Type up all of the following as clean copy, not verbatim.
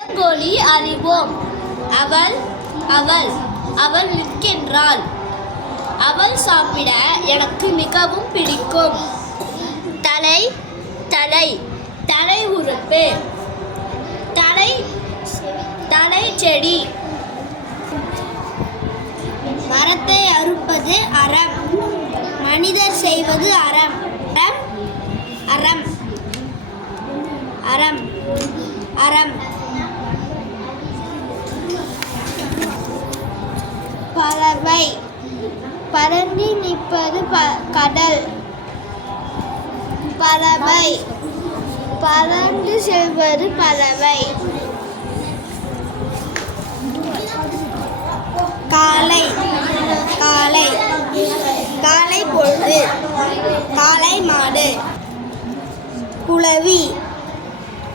பழங்கோழி அறிவோம். அவள் அவள் அவள் நிற்கின்றாள். அவள் சாப்பிட எனக்கு மிகவும் பிடிக்கும். தலை தலை தலை உறுப்பு. தலை தலை செடி. மரத்தை அறுப்பது அறம். மனிதர் செய்வது அறம். அறம் அறம் அறம். பறவை பறந்து நிற்பது கடல். பறவை பறந்து செல்வது பறவை. காலை காலை காலை பொழுது. காலை மாடு. குளவி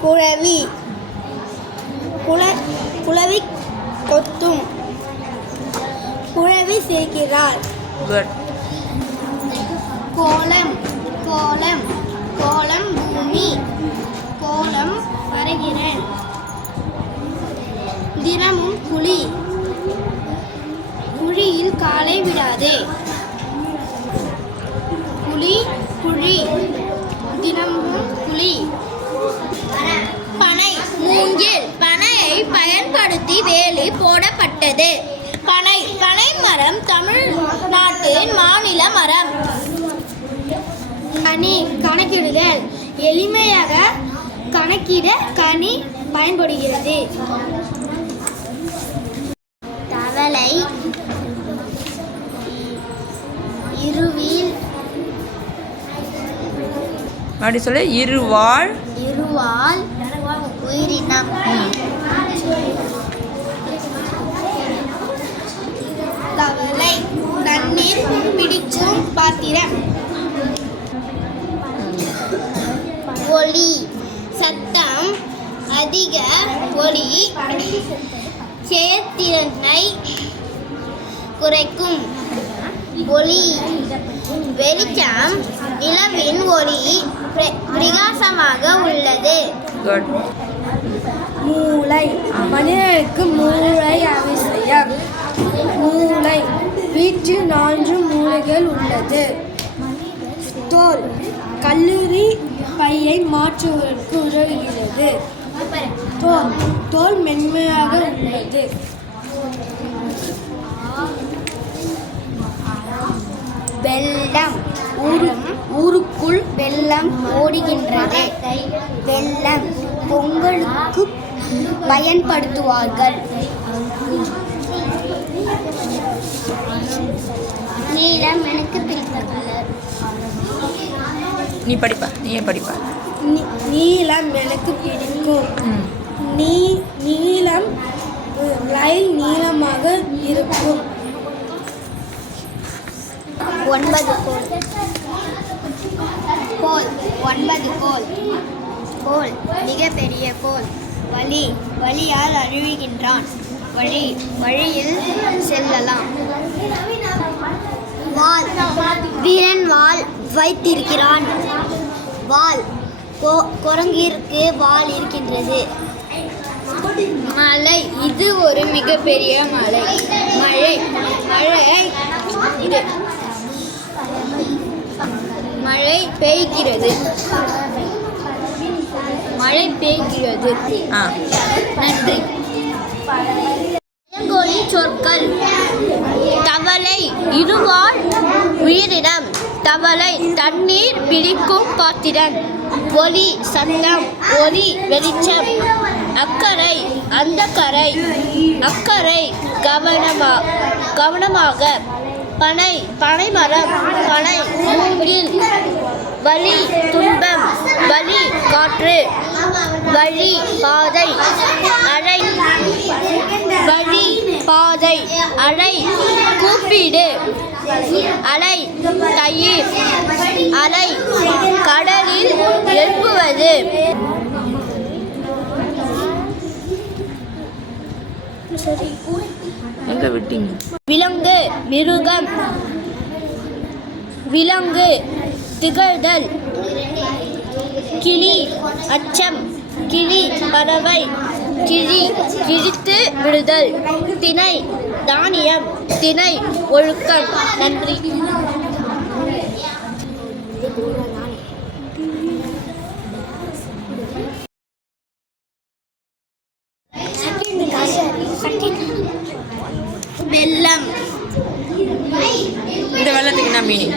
குளவி குளவி கொத்தும். குளவி சிரிக்கிறாள். கோலம் கோலம் கோலம் பூமி. கோலம் வரைகிறேன். தினமும் குழி. குழியில் காலை விடாதே. குழி குழி தினமும் குழி. பனை மூங்கில். பனையை பயன்படுத்தி வேலி போடப்பட்டது. பனை பனை மரம் தமிழ்நாட்டின் மாநில மரம். கனி கணக்கிடுதல். எளிமையாக கணக்கிட கனி பயன்படுகிறது. தவளை இருவில். அப்படி சொல்ல இருவாள். இருவாள் உயிரினம். தவளை தண்ணீர் பிடிக்கும் பாத்திரம். ஒலி சத்தம். அதிக ஒலி செயல்திறனை குறைக்கும். ஒளி வெளிச்சம். நிலவின் ஒளி பிரகாசமாக உள்ளது. மூளை மனிதனுக்கு மூளை அவசியம். மூளை வீட்டில் 4 மூளைகள் உள்ளது. தோல் கல்லூரி பையை மாற்றுவதற்கு உதவுகிறது. தோல் தோல் மென்மையாக உள்ளது. வெள்ளம் ஊருக்குள் வெள்ளம் ஓடுகின்றது. வெள்ளம் பொங்கலுக்கு பயன்படுத்துவார்கள். நீலம் எனக்கு பிடித்த கலர். நீ படிப்பா. நீயே படிப்பா. நீலம் எனக்கு பிடிக்கும். நீலம் ரயில் நீளமாக இருக்கும். 9 கோல். கோல் 9 கோல். கோல் மிகப்பெரிய கோல். வழி வழியால் அழுவுகின்றான். வழியில் செல்லலாம். வால் வீரன் வால் வைத்திருக்கிறான். வால் குரங்கிற்கு வால் இருக்கின்றது. மலை இது ஒரு மிகப்பெரிய மலை. மழை மழை இது மழை பெய்கிறது. மழை பெய்கிறது. நன்றி. பழங்கோழி சொற்கள். தவளை இருவாள் உயிரினம். தவளை தண்ணீர் பிடிக்கும் பாத்திரம். ஒலி சத்தம். ஒலி வெளிச்சம். அக்கறை அந்த கரை. அக்கறை கவனமாக. பனை பனைமரம். பனை மூங்கில். வலி துன்பம். வலி காற்று. வழி பாதை. அழை வழி பாதை. அழை கூப்பிடு. அலை தயிர். அலை கடலில் எழுப்புவது. எங்க விட்டீங்க? விலங்கு மிருகம். விலங்கு திகழ்தல். கிளி அச்சம். கிளி பறவை. கிழி கிழித்து விடுதல். திணை தானியம். திணை ஒழுக்கம். நன்றி. வெள்ளம். இந்த வெள்ளத்துக்கு என்ன மீனிங்?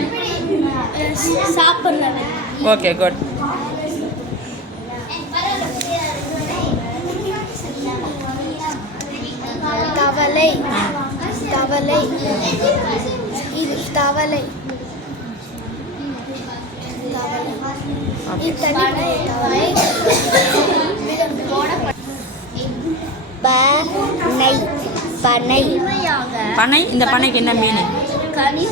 சாப்பிட்றது. Okay good. தவளை. தவளை. இது தவளை. ஓகே தவளை. பனை. பனை. பனை. இந்த பனைக்கு என்ன மீனிங்? கனி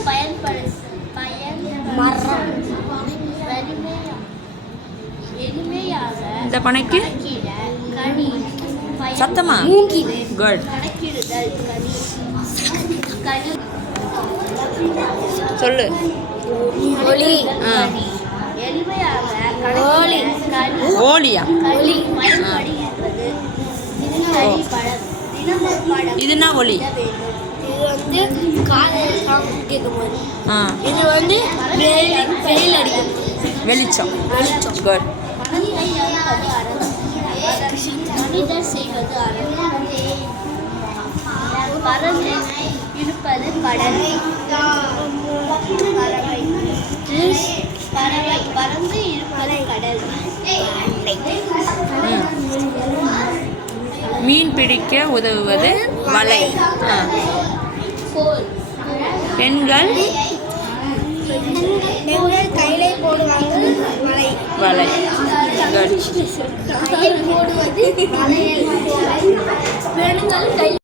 மரம். இந்த பனைக்கு சத்தமா? குட். சொல்லு. ஒளி. ஓலி. ஓலியா? இதுனா ஒலி. இது காலையில் சாப்பிட்டு கேட்கும்போது. இது வெயில் அடிக்கும். வெளிச்சம். குட். மனிதர் செய்வது அறம். பறந்து இருப்பது கடல். பறவை. பறவை பறந்து இருப்பது கடல். மீன் பிடிக்க உதவுவது வலை. பெண்கள் கையிலே போடுவாங்க வலை. வலை. குட். போடுவது பெண்கள் கையில்